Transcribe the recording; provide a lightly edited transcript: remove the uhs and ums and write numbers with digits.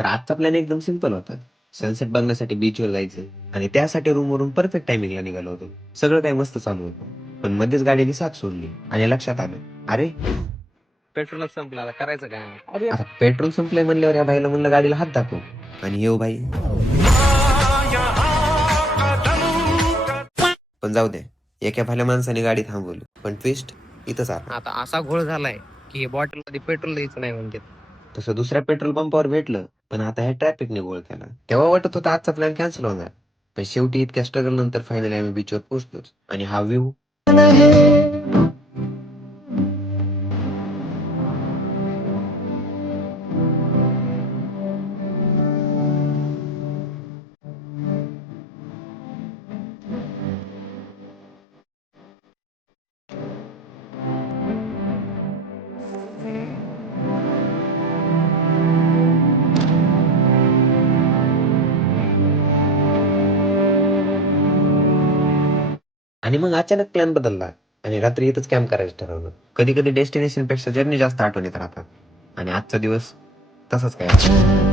तर आजचा प्लॅन एकदम सिंपल होता. सनसेट बघण्यासाठी बीचवर जायचं आणि त्यासाठी रूमवरून परफेक्ट टायमिंगला निघालो होतो. सगळं काही मस्त चालू होतं, पण मध्येच गाडीने साथ सोडली आणि लक्षात आलं, अरे पेट्रोलच संपलं, आता करायचं काय? आता पेट्रोल संपलंय म्हणल्यावर या बाईला म्हणलं गाडीला हात दाखव, आणि येऊ बाई. पण जाऊ दे, एका भल्या माणसाने गाडी थांबवली, पण ट्विस्ट इथंच आला. आता असा घोळ झालाय की बॉटल मध्ये पेट्रोल द्यायचं नाही म्हणते. तसं दुसऱ्या पेट्रोल पंपावर भेटलं, पण आता ह्या ट्रॅफिकने गोळ केला. तेव्हा वाटत होता आजचा प्लॅन कॅन्सल होणार, पण शेवटी इतक्या स्ट्रगल नंतर फायनली आम्ही बीचवर पोहोचलोच. आणि हा व्ह्यू. आणि मग अचानक प्लॅन बदलला आणि रात्री इथंच कॅम्प करायचं ठरवलं. कधी कधी डेस्टिनेशन पेक्षा जर्नी जास्त आठवण येत राहतात, आणि आजचा दिवस तसंच काय.